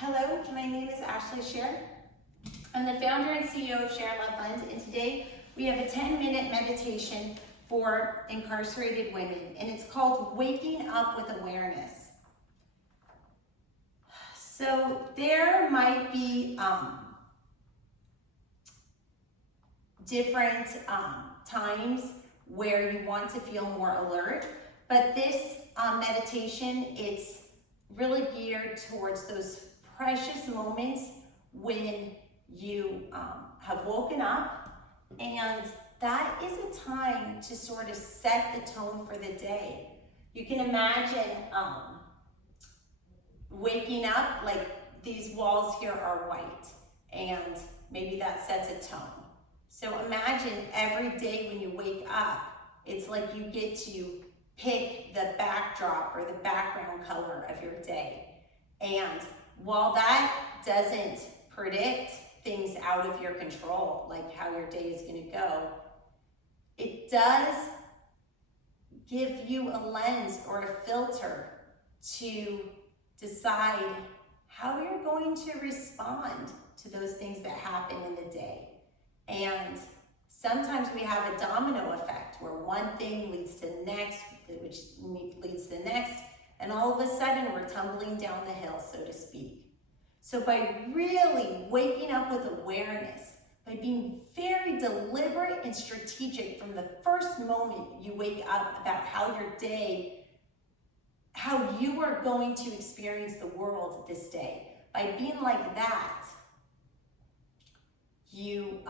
Hello, my name is Ashley Scher. I'm the founder and CEO of Share Love Fund, and today we have a 10-minute meditation for incarcerated women, and it's called Waking Up with Awareness. So there might be different times where you want to feel more alert, but this meditation, it's really geared towards those precious moments when you have woken up, and that is a time to sort of set the tone for the day. You can imagine waking up, like these walls here are white, and maybe that sets a tone. So imagine every day when you wake up, it's like you get to pick the backdrop or the background color of your day. And while that doesn't predict things out of your control, like how your day is going to go, it does give you a lens or a filter to decide how you're going to respond to those things that happen in the day. And sometimes we have a domino effect where one thing leads to the next, which leads to the next, and all of a sudden we're tumbling down the hill, so to speak. So by really waking up with awareness, by being very deliberate and strategic from the first moment you wake up about how your day, how you are going to experience the world this day, by being like that, you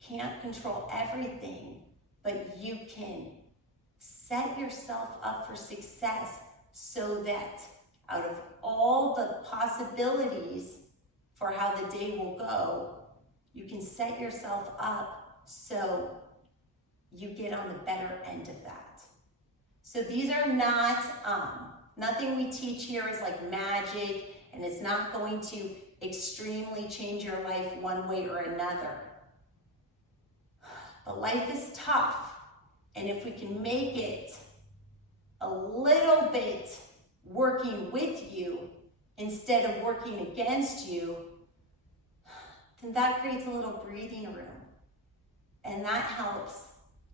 can't control everything, but you can set yourself up for success so that out of all the possibilities for how the day will go, you can set yourself up so you get on the better end of that. So these are not, nothing we teach here is like magic, and it's not going to extremely change your life one way or another. But life is tough, and if we can make it a little bit working with you instead of working against you, then that creates a little breathing room. And that helps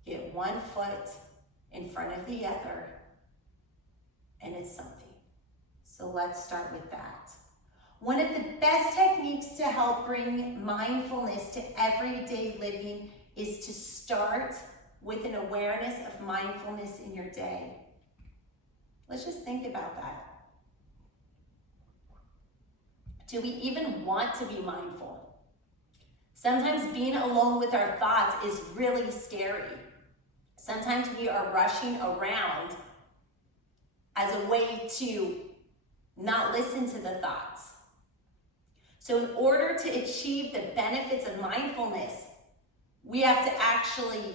get one foot in front of the other, and it's something. So let's start with that. One of the best techniques to help bring mindfulness to everyday living is to start with an awareness of mindfulness in your day. Let's just think about that. Do we even want to be mindful? Sometimes being alone with our thoughts is really scary. Sometimes we are rushing around as a way to not listen to the thoughts. So in order to achieve the benefits of mindfulness, we have to actually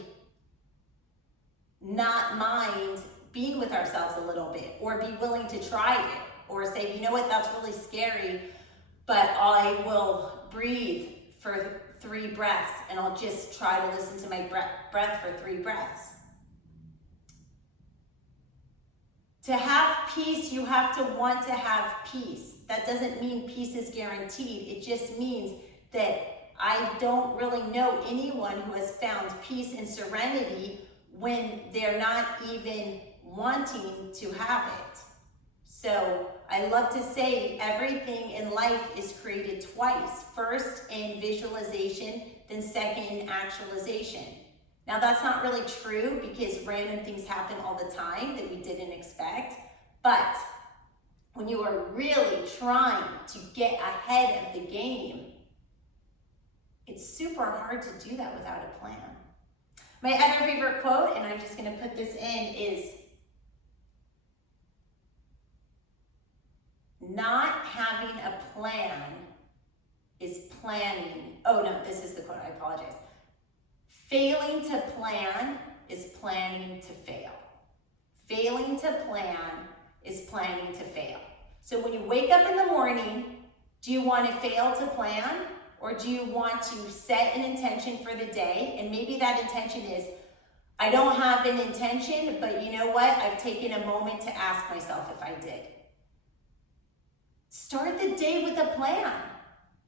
not mind being with ourselves a little bit, or be willing to try it, or say, you know what, that's really scary, but I will breathe for 3 breaths, and I'll just try to listen to my breath for 3 breaths. To have peace, you have to want to have peace. That doesn't mean peace is guaranteed. It just means that I don't really know anyone who has found peace and serenity when they're not even wanting to have it. So I love to say everything in life is created twice. First in visualization, then second in actualization. Now that's not really true because random things happen all the time that we didn't expect. But when you are really trying to get ahead of the game, it's super hard to do that without a plan. My other favorite quote, and I'm just going to put this in, is not having a plan is planning. Oh no, this is the quote, I apologize. Failing to plan is planning to fail. Failing to plan is planning to fail. So when you wake up in the morning, do you want to fail to plan? Or do you want to set an intention for the day? And maybe that intention is, I don't have an intention, but you know what? I've taken a moment to ask myself if I did. Start the day with a plan,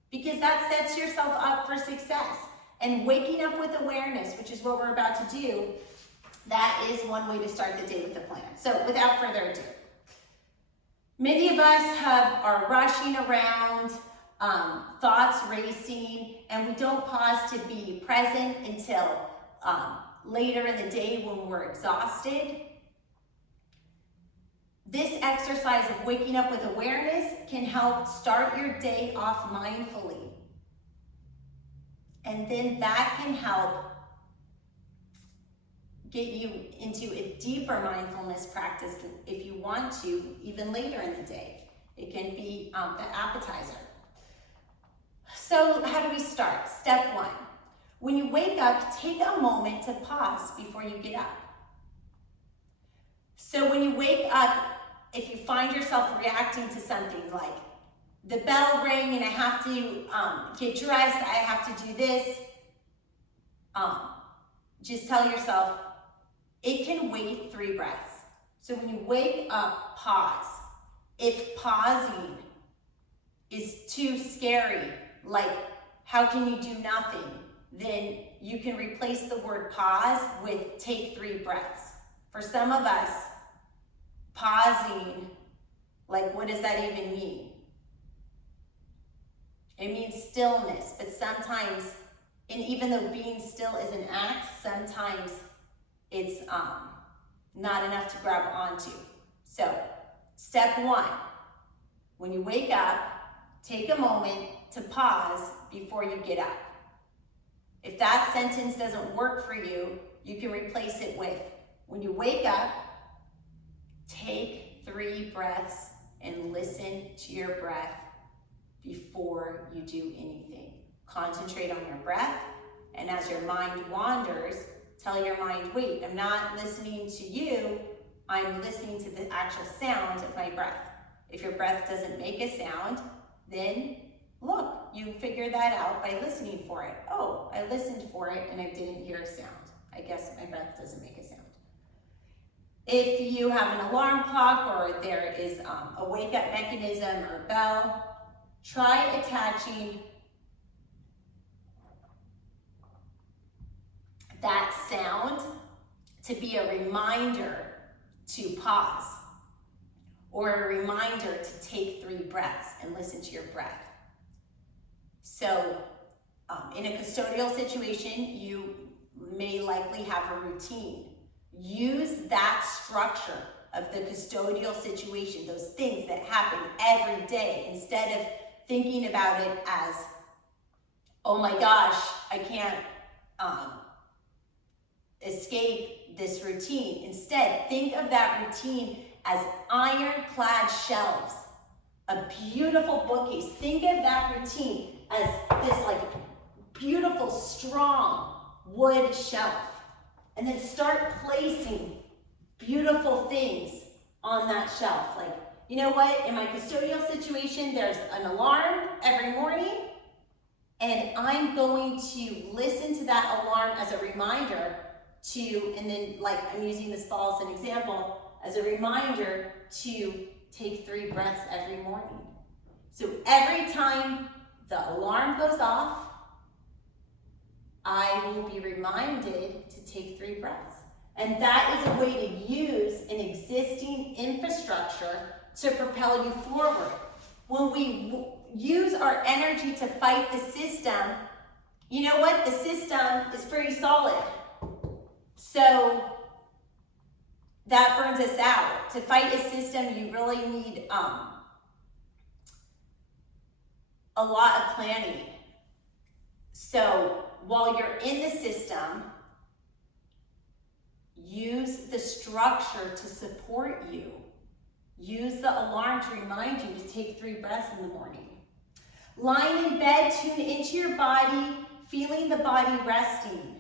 because that sets yourself up for success. And waking up with awareness, which is what we're about to do, that is one way to start the day with a plan. So without further ado, many of us are rushing around, thoughts racing, and we don't pause to be present until later in the day when we're exhausted. This exercise of waking up with awareness can help start your day off mindfully. And then that can help get you into a deeper mindfulness practice if you want to, even later in the day. It can be the appetizer. So how do we start? Step one. When you wake up, take a moment to pause before you get up. So when you wake up, if you find yourself reacting to something like the bell rang and I have to get dressed, I have to do this, just tell yourself, it can wait 3 breaths. So when you wake up, pause. If pausing is too scary, like how can you do nothing, then you can replace the word pause with take 3 breaths. For some of us, pausing, like what does that even mean? It means stillness, but sometimes, and even though being still is an act, sometimes it's not enough to grab onto. So, step one, when you wake up, take a moment to pause before you get up. If that sentence doesn't work for you, you can replace it with, when you wake up, take 3 breaths and listen to your breath before you do anything. Concentrate on your breath, and as your mind wanders, tell your mind, wait, I'm not listening to you, I'm listening to the actual sound of my breath. If your breath doesn't make a sound, then look, you figure that out by listening for it. Oh, I listened for it and I didn't hear a sound. I guess my breath doesn't make a sound. If you have an alarm clock or there is a wake-up mechanism or bell, try attaching that sound to be a reminder to pause, or a reminder to take 3 breaths and listen to your breath. So in a custodial situation, you may likely have a routine. Use that structure of the custodial situation, those things that happen every day, instead of thinking about it as, oh my gosh, I can't escape this routine. Instead, think of that routine as ironclad shelves, a beautiful bookcase. Think of that routine as this like beautiful, strong wood shelf. And then start placing beautiful things on that shelf. Like, you know what? In my custodial situation, there's an alarm every morning, and I'm going to listen to that alarm as a reminder to, and then like I'm using this ball as an example, as a reminder to take 3 breaths every morning. So every time the alarm goes off, I will be reminded to take 3 breaths. And that is a way to use an existing infrastructure to propel you forward. When we use our energy to fight the system, you know what? The system is pretty solid. So that burns us out. To fight a system, you really need a lot of planning. So while you're in the system, use the structure to support you. Use the alarm to remind you to take 3 breaths in the morning. Lying in bed, tune into your body, feeling the body resting.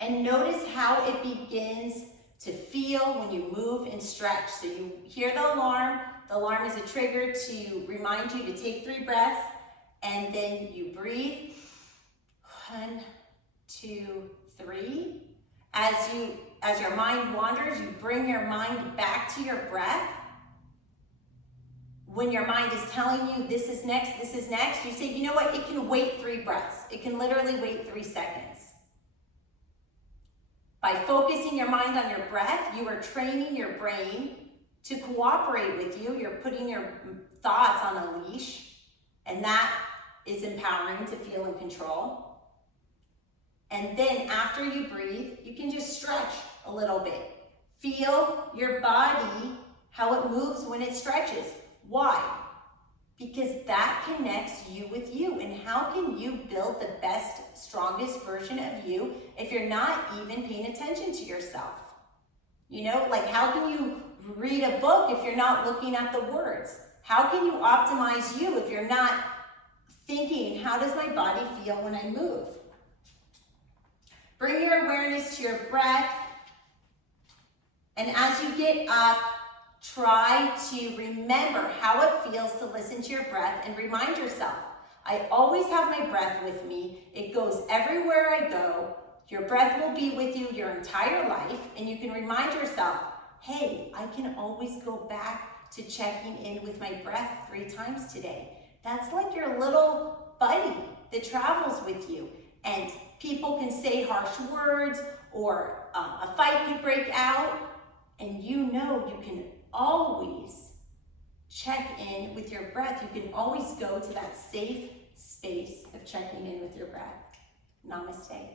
And notice how it begins to feel when you move and stretch. So you hear the alarm is a trigger to remind you to take 3 breaths, and then you breathe. 1, 2, 3. As your mind wanders, you bring your mind back to your breath. when your mind is telling you this is next, you say, you know what, it can wait 3 breaths. It can literally wait 3 seconds. By focusing your mind on your breath, you are training your brain to cooperate with you. You're putting your thoughts on a leash, and that is empowering to feel in control. And then after you breathe, you can just stretch a little bit. Feel your body, how it moves when it stretches. Why? Because that connects you with you. And how can you build the best, strongest version of you if you're not even paying attention to yourself? You know, like how can you read a book if you're not looking at the words? How can you optimize you if you're not thinking, how does my body feel when I move? Bring your awareness to your breath. And as you get up, try to remember how it feels to listen to your breath and remind yourself, I always have my breath with me. It goes everywhere I go. Your breath will be with you your entire life. And you can remind yourself, hey, I can always go back to checking in with my breath 3 times today. That's like your little buddy that travels with you. And people can say harsh words, or a fight could break out. And you know you can always check in with your breath. You can always go to that safe space of checking in with your breath. Namaste.